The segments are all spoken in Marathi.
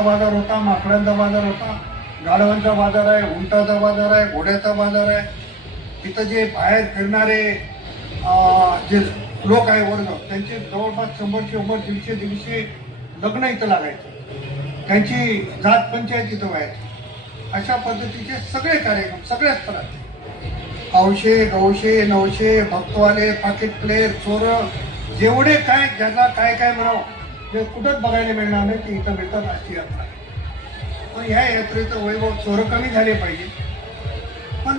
बाजार होता, माकडांचा बाजार होता, गाढवांचा बाजार आहे, उंटाचा बाजार आहे, घोड्याचा बाजार आहे। इथं जे बाहेर फिरणारे जे लोक आहे वर्ग, त्यांचे जवळपास 100 दीडशे लग्न इथं लागायचं, त्यांची जात पंचायत इथं व्हायची। अशा पद्धतीचे सगळे कार्यक्रम सगळ्या स्तरात, हौशे गौशे नवशे भक्तवाले पाकिट प्लेअर चोर जेवढे काय ज्याला काय काय म्हणावं ते कुठंच बघायला मिळणार नाही की इथं मिळतात अशी यात्रा। पण ह्या यात्रेचं वैभव चोर कमी झाले पाहिजे, पण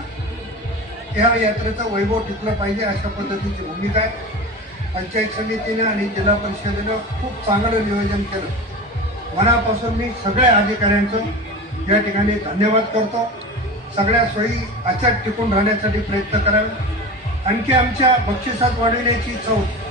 ह्या यात्रेचं वैभव टिकलं पाहिजे अशा पद्धतीची भूमिका आहे। पंचायत समितीनं आणि जिल्हा परिषदेनं खूप चांगलं नियोजन केलं। मनापासून मी सगळ्या अधिकाऱ्यांचं या ठिकाणी धन्यवाद करतो। सगळ्या सोयी अशाच टिकून राहण्यासाठी प्रयत्न करावे। आणखी आमच्या बक्षिसात वाढविण्याची इच्छा होती,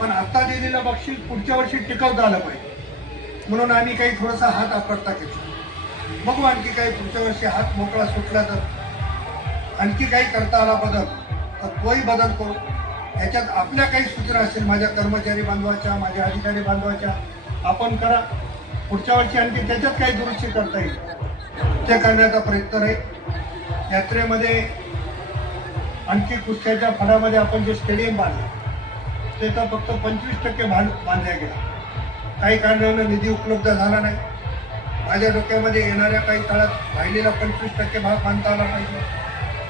पण आता दिलेलं बक्षीस पुढच्या वर्षी टिकवता आलं पाहिजे, म्हणून आम्ही काही थोडासा हात आपटता घेतला। बघू आणखी काही पुढच्या वर्षी हात मोकळा सुटला तर आणखी काही करता आला बदल तर तोही बदल करू। याच्यात आपल्या काही सूचना असेल माझ्या कर्मचारी बांधवाच्या, माझ्या अधिकारी बांधवाच्या, आपण करा। पुढच्या वर्षी आणखी त्याच्यात काही दुरुस्ती करता येईल ते करण्याचा प्रयत्न राहील। यात्रेमध्ये आणखी कुस्त्याच्या फडामध्ये आपण जे स्टेडियम बांधलं ते तर फक्त 25% बांधल्या गेला। काही कारणानं निधी उपलब्ध झाला नाही। माझ्या डोक्यामध्ये येणाऱ्या काही काळात राहिलेला 25% भाग बांधता आला पाहिजे,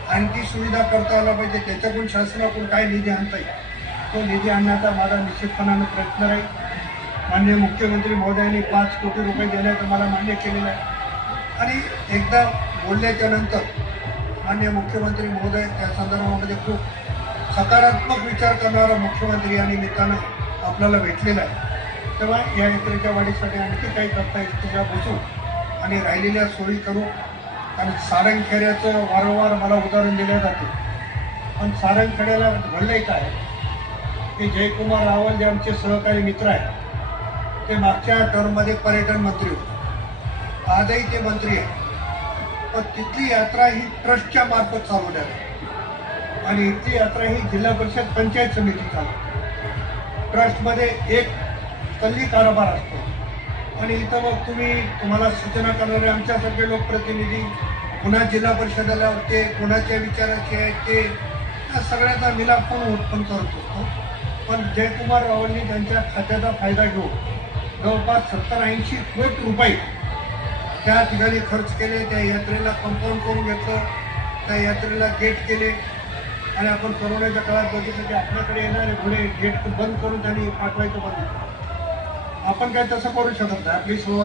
आणखी सुविधा करता आला पाहिजे। त्याच्याकडून शासनाकडून काय निधी आणता येईल तो निधी आणण्याचा माझा निश्चितपणाने प्रयत्न राहील। माननीय मुख्यमंत्री महोदयांनी 5 कोटी रुपये देण्याचं मला मान्य केलेलं आहे, आणि एकदा बोलल्याच्या नंतर माननीय मुख्यमंत्री महोदय त्या संदर्भामध्ये खूप सकारात्मक विचार करणारा मुख्यमंत्री या निमित्तानं आपल्याला भेटलेला आहे। तेव्हा या यात्रेच्या वाढीसाठी आणखी काही करता येईल तेव्हा बसू आणि राहिलेल्या सोयी करू। आणि सारंगखेड्याचं वारंवार मला उदाहरण दिले जाते, पण सारंगखेड्याला घडलंय काय की जयकुमार रावल जे आमचे सहकारी मित्र आहेत ते मागच्या टर्ममध्ये पर्यटन मंत्री होते, आजही ते मंत्री आहेत। पण तिथली यात्रा ही ट्रस्टच्या मार्फत चालवण्यात आहे, आणि इथली यात्रा ही जिल्हा परिषद पंचायत समिती चालवते। ट्रस्टमध्ये एक कल्ली कारभार असतो, आणि इथं मग तुम्हाला सूचना करणारे आमच्यासारखे लोकप्रतिनिधी, पुन्हा जिल्हा परिषदेला ते कोणाच्या विचाराचे आहेत ते या सगळ्याचा मिलाप पण उत्पन्न करत असतो। पण जयकुमार रावलनी त्यांच्या खात्याचा फायदा घेऊन जवळपास 70-80 कोटी रुपये त्या ठिकाणी खर्च केले। त्या यात्रेला कंपाऊंड करून घेतलं, त्या यात्रेला गेट केले, आणि आपण कोरोनाच्या काळात बघितलं की आपल्याकडे येणारे घोडे गेट बंद करून त्यांनी पाठवायचं बंद। आपण काय तसं करू शकत नाही, आपली सुरुवात